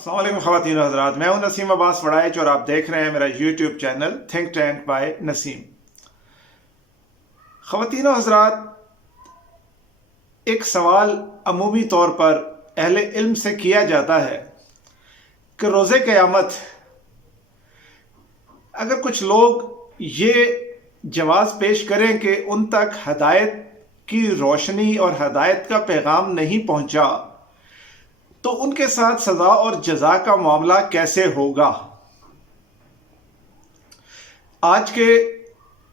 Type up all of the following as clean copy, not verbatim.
अस्सलाम वालेकुम ख़वातीन और हज़रात, मैं हूं नसीम अब्बास वड़ाइच और आप देख रहे हैं मेरा YouTube channel think tank bye Naseem. ख़वातीन और हज़रात, एक सवाल अमूमी तौर पर अहले इल्म से किया जाता है कि रोज़े क़यामत अगर कुछ लोग ये जवाज़ पेश करें कि उन तक हदायत की रोशनी और हदायत का पैगाम नहीं पहुंचा तो उनके साथ सजा और जजा का मामला कैसे होगा। आज के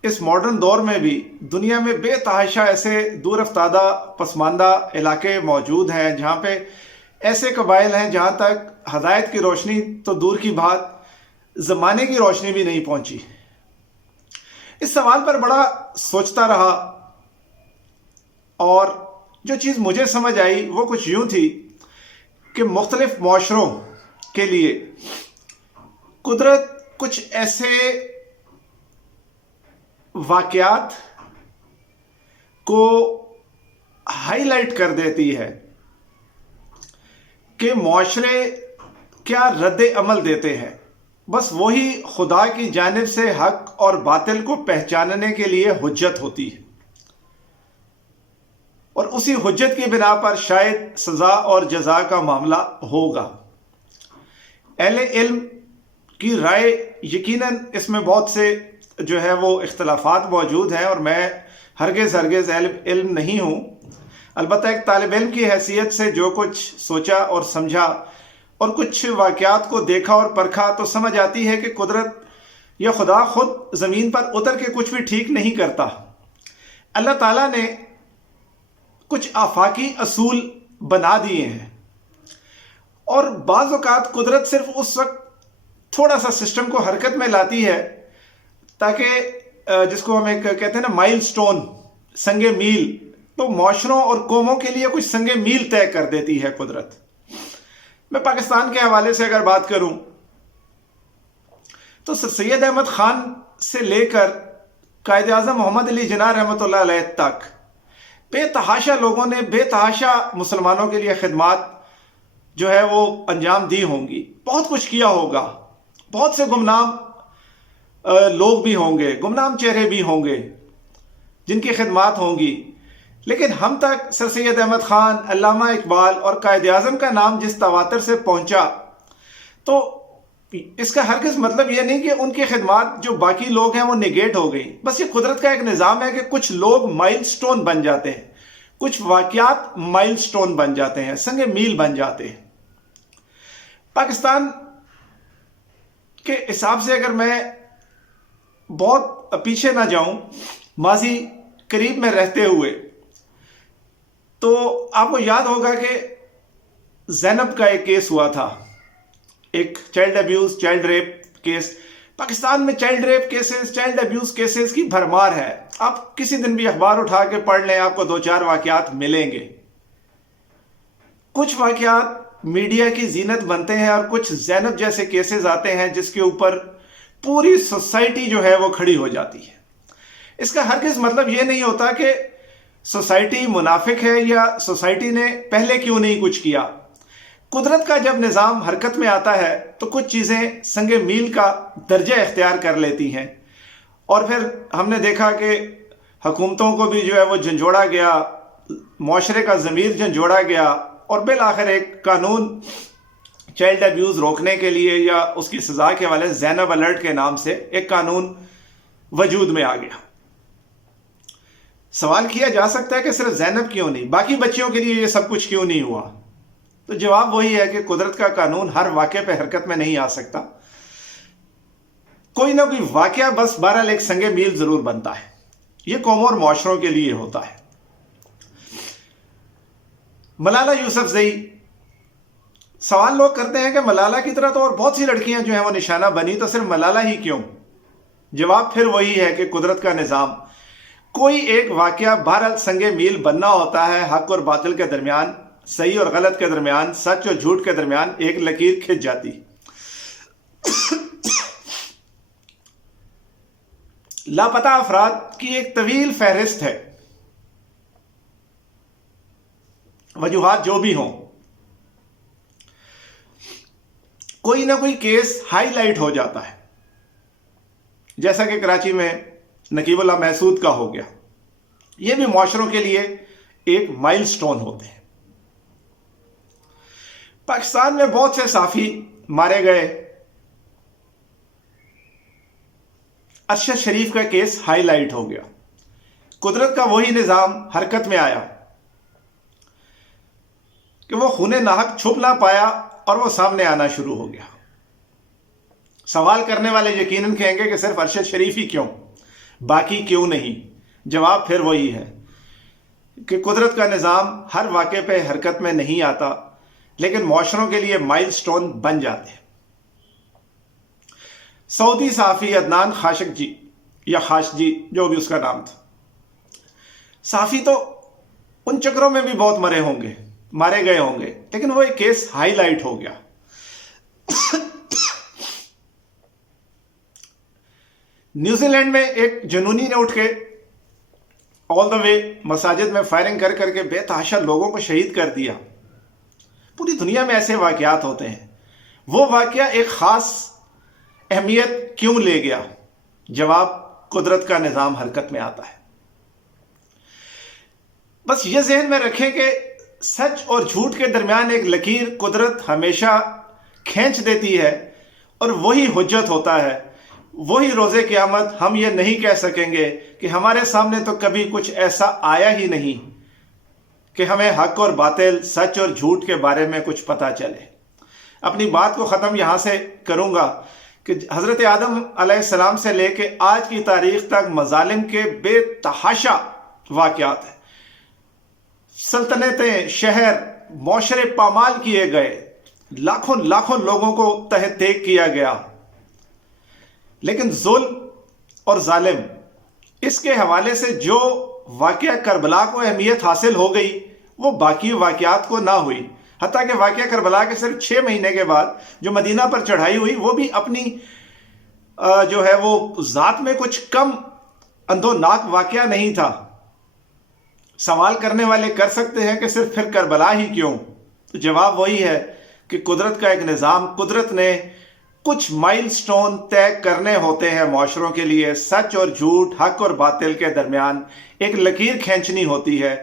इस मॉडर्न दौर में भी दुनिया में बेतहाशा ऐसे दूर अफ्तादा पसमानदा इलाके मौजूद हैं जहाँ पे ऐसे कबाइल हैं जहाँ तक हदायत की रोशनी तो दूर की बात, ज़माने की रोशनी भी नहीं पहुंची। इस सवाल पर बड़ा सोचता रहा और जो चीज़ मुझे समझ आई वो कुछ यूँ थी कि मुख्तलिफ मुआशरों के लिए कुदरत कुछ ऐसे वाक़यात को हाईलाइट कर देती है कि मुआशरे क्या रद्द अमल देते हैं। बस वही खुदा की जानिब से हक और बातिल को पहचानने के लिए हुज्जत होती है और उसी हुज्जत की बिना पर शायद सजा और जजा का मामला होगा। अहले इल्म की राय यकीनन इसमें बहुत से जो है वो इख्तलाफात मौजूद हैं और मैं हरगिज़ अहले इल्म नहीं हूँ। अलबत्ता एक तालिब इल्म की हैसियत से जो कुछ सोचा और समझा और कुछ वाक़यात को देखा और परखा तो समझ आती है कि कुदरत या खुदा खुद ज़मीन पर उतर के कुछ भी ठीक नहीं करता। अल्लाह ताला ने कुछ आफाकी असूल बना दिए हैं और बाज़ औक़ात कुदरत सिर्फ उस वक्त थोड़ा सा सिस्टम को हरकत में लाती है ताकि जिसको हम एक कहते हैं ना माइलस्टोन, संगे मील, तो मुआशरों और कौमों के लिए कुछ संगे मील तय कर देती है कुदरत। मैं पाकिस्तान के हवाले से अगर बात करूं तो सर सैयद अहमद खान से लेकर कायद आज़म मोहम्मद अली जिन्ना रहमतुल्लाह अलैह तक बेतहाशा लोगों ने बेतहाशा मुसलमानों के लिए खिदमात जो है वो अंजाम दी होंगी, बहुत कुछ किया होगा, बहुत से गुमनाम लोग भी होंगे, गुमनाम चेहरे भी होंगे जिनकी खिदमात होंगी, लेकिन हम तक सर सैयद अहमद खान, अल्लामा इकबाल और कायद आज़म का नाम जिस तवातर से पहुंचा तो इसका हरगिज़ मतलब यह नहीं कि उनकी खिदमात जो बाकी लोग हैं वो निगेट हो गई। बस ये कुदरत का एक निज़ाम है कि कुछ लोग माइलस्टोन बन जाते हैं, कुछ वाक़यात माइलस्टोन बन जाते हैं, संगे मील बन जाते हैं। पाकिस्तान के हिसाब से अगर मैं बहुत पीछे ना जाऊं, माजी करीब में रहते हुए, तो आपको याद होगा कि ज़ैनब का एक केस हुआ था, एक child abuse, child rape case. Pakistan में child rape cases, child abuse cases की भरमार है। आप किसी दिन भी अखबार उठा के पढ़ लें, आपको दो चार वाक़यात मिलेंगे। कुछ वाक़यात मीडिया की जीनत बनते हैं और कुछ ज़ैनब जैसे केसेस आते हैं जिसके ऊपर पूरी सोसाइटी जो है वो खड़ी हो जाती है। इसका हरगिज़ मतलब ये नहीं होता कि सोसाइटी मुनाफिक है या सोसाइटी ने पहले क्यों नहीं कुछ किया। कुदरत का जब निज़ाम हरकत में आता है तो कुछ चीज़ें संगे मील का दर्जा इख्तियार कर लेती हैं और फिर हमने देखा कि हुकूमतों को भी जो है वो झंझोड़ा गया, मुआशरे का ज़मीर झंझोड़ा गया और बिल आखिर एक कानून चाइल्ड अब्यूज़ रोकने के लिए या उसकी सज़ा के वाले ज़ैनब अलर्ट के नाम से एक कानून वजूद में आ गया। सवाल किया जा सकता है कि सिर्फ ज़ैनब क्यों नहीं, बाकी बच्चियों के लिए ये सब कुछ क्यों नहीं हुआ। तो जवाब वही है कि कुदरत का कानून हर वाक़े पे हरकत में नहीं आ सकता। कोई ना कोई वाक़या बस बहरहाल एक संगे मील जरूर बनता है। ये कौमों और मुआशरों के लिए होता है। मलाला यूसुफजई, सवाल लोग करते हैं कि मलाला की तरह तो और बहुत सी लड़कियां जो हैं वो निशाना बनी, तो सिर्फ मलाला ही क्यों। जवाब फिर वही है कि कुदरत का निज़ाम, कोई एक वाक़या बहरहाल संगे मील बनना होता है। हक और बातिल के दरमियान, सही और गलत के दरमियान, सच और झूठ के दरमियान एक लकीर खिंच जाती। लापता अफराद की एक तवील फहरिस्त है, वजूहात जो भी हों। کوئی نہ کوئی کیس ہائی لائٹ ہو جاتا ہے، جیسا کہ کراچی میں نقیب اللہ محسود کا ہو گیا۔ یہ بھی معاشروں کے لیے ایک مائل سٹون ہوتے ہیں۔ پاکستان میں بہت سے صحافی مارے گئے، ارشد شریف کا کیس ہائی لائٹ ہو گیا، قدرت کا وہی نظام حرکت میں آیا کہ وہ خون ناحق چھپ نہ پایا اور وہ سامنے آنا شروع ہو گیا۔ سوال کرنے والے یقیناً کہیں گے کہ صرف ارشد شریف ہی کیوں، باقی کیوں نہیں؟ جواب پھر وہی ہے کہ قدرت کا نظام ہر واقعے پہ حرکت میں نہیں آتا، لیکن معاشروں کے لیے مائل سٹون بن جاتے ہیں۔ سعودی صحافی عدنان خاشقجی یا خاشقجی، جو بھی اس کا نام تھا، صحافی تو ان چکروں میں بھی بہت مارے گئے ہوں گے، لیکن وہ ایک کیس ہائی لائٹ ہو گیا۔ نیوزی لینڈ میں ایک جنونی نے اٹھ کے آل دا وے مساجد میں فائرنگ کر کر کے بے تحاشا لوگوں کو شہید کر دیا۔ پوری دنیا میں ایسے واقعات ہوتے ہیں۔ وہ واقعہ ایک خاص اہمیت کیوں لے گیا؟ جواب، قدرت کا نظام حرکت میں آتا ہے۔ بس یہ ذہن میں رکھیں کہ سچ اور جھوٹ کے درمیان ایک لکیر قدرت ہمیشہ کھینچ دیتی ہے، اور وہی حجت ہوتا ہے۔ وہی روز قیامت ہم یہ نہیں کہہ سکیں گے کہ ہمارے سامنے تو کبھی کچھ ایسا آیا ہی نہیں کہ ہمیں حق اور باطل، سچ اور جھوٹ کے بارے میں کچھ پتہ چلے۔ اپنی بات کو ختم یہاں سے کروں گا کہ حضرت آدم علیہ السلام سے لے کے آج کی تاریخ تک مظالم کے بے تحاشا واقعات ہیں۔ سلطنتیں، شہر، معاشرے پامال کیے گئے، لاکھوں لوگوں کو تحت دیگ کیا گیا، لیکن ظلم اور ظالم، اس کے حوالے سے جو واقعہ کربلا کو اہمیت حاصل ہو گئی وہ باقی واقعات کو نہ ہوئی۔ حتیٰ کہ واقعہ کربلا کے صرف 6 مہینے کے بعد جو مدینہ پر چڑھائی ہوئی، وہ بھی اپنی جو ہے وہ ذات میں کچھ کم اندوناک واقعہ نہیں تھا۔ سوال کرنے والے کر سکتے ہیں کہ صرف پھر کربلا ہی کیوں؟ تو جواب وہی ہے کہ قدرت کا ایک نظام، قدرت نے کچھ مائل سٹون طے کرنے ہوتے ہیں معاشروں کے لیے۔ سچ اور جھوٹ، حق اور باطل کے درمیان ایک لکیر کھینچنی ہوتی ہے،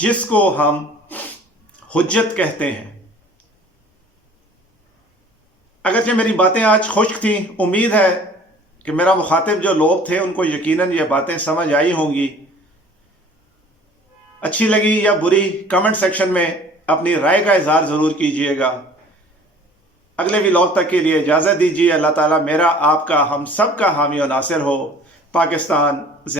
جس کو ہم حجت کہتے ہیں۔ اگرچہ میری باتیں آج خشک تھیں، امید ہے کہ میرا مخاطب جو لوگ تھے ان کو یقیناً یہ باتیں سمجھ آئی ہوں گی۔ اچھی لگی یا بری، کمنٹ سیکشن میں اپنی رائے کا اظہار ضرور کیجیے گا۔ اگلے ولاگ تک کے لیے اجازت دیجیے۔ اللہ تعالیٰ میرا، آپ کا، ہم سب کا حامی و ناصر ہو۔ پاکستان